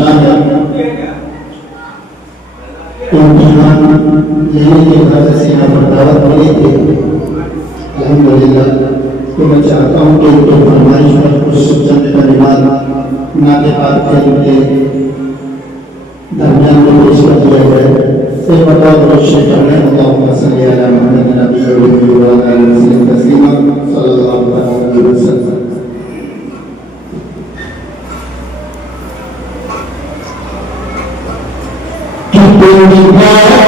निशाना है। इम्तिहान लेने के वजह से यहाँ पर दावत मिली थी अल्हम्दुलिल्लाह। तो मैं चाहता हूँ कि उनके फरमाइश पर कुछ चंद कलिमात नाते पाक के दरमियान में पेश कर दिया गया है। फिर बताओ रोशनी करने अल्लाहुम्मा सल्ली अला मुहम्मद नबी व अला वसल्लम तस्लीमा सल्लल्लाहु अलैहि वसल्लम। कितनी बात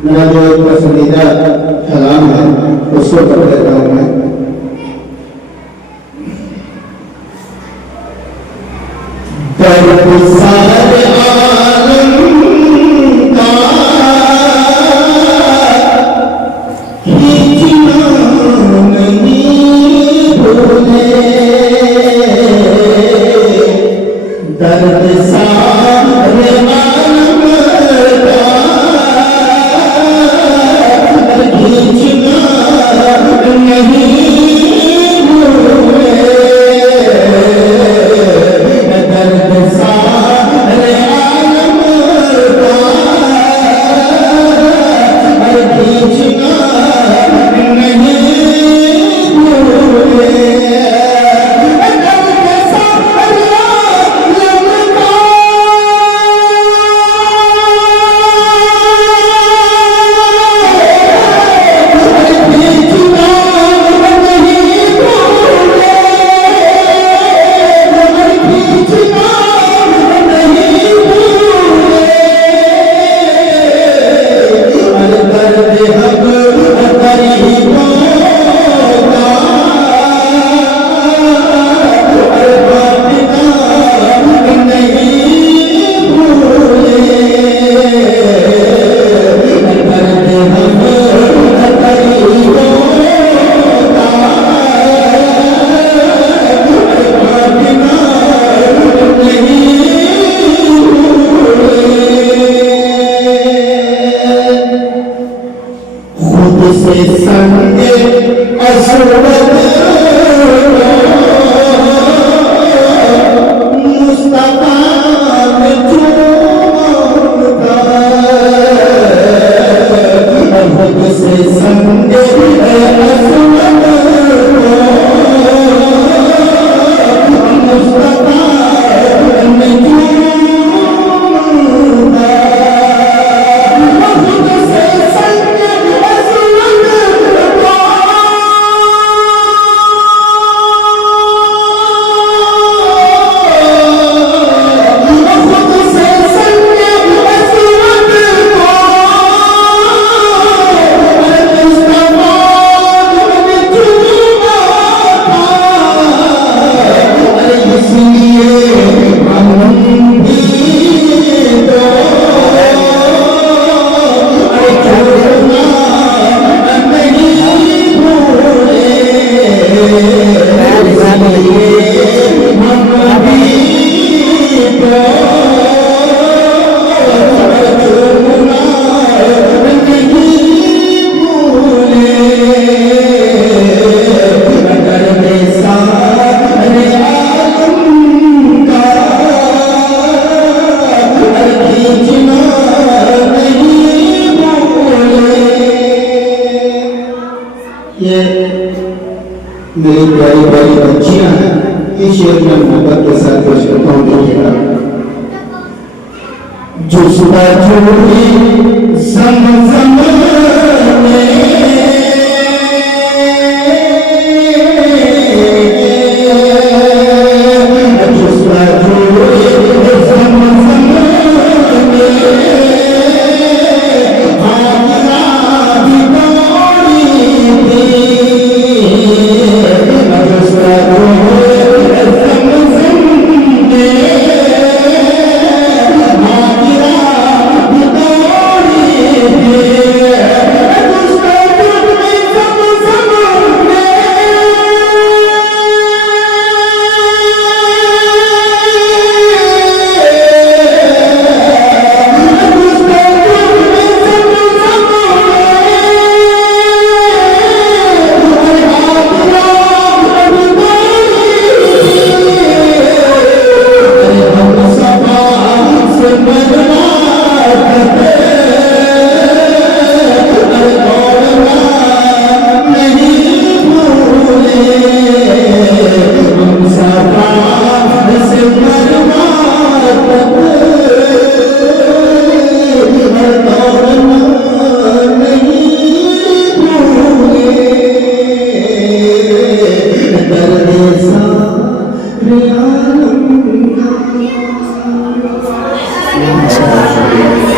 मेरा जो पसंदीदा कलाम है उसको पढ़ लेता हूँ मैं। सारे आलम का खींचना नहीं भूले, दर्द सारे आलम का खींचना नहीं भूले, दर्द सारे आलम का खींचना नहीं भूले, दर्द सारे आलम का खींचना मेरी प्यारी प्यारी बच्चियां हैं, ये शेर में मोहब्बत के साथ पेश करता हूँ। देखिएगा, जो सुबह छोड़ी ज़म-ज़म में Thank you.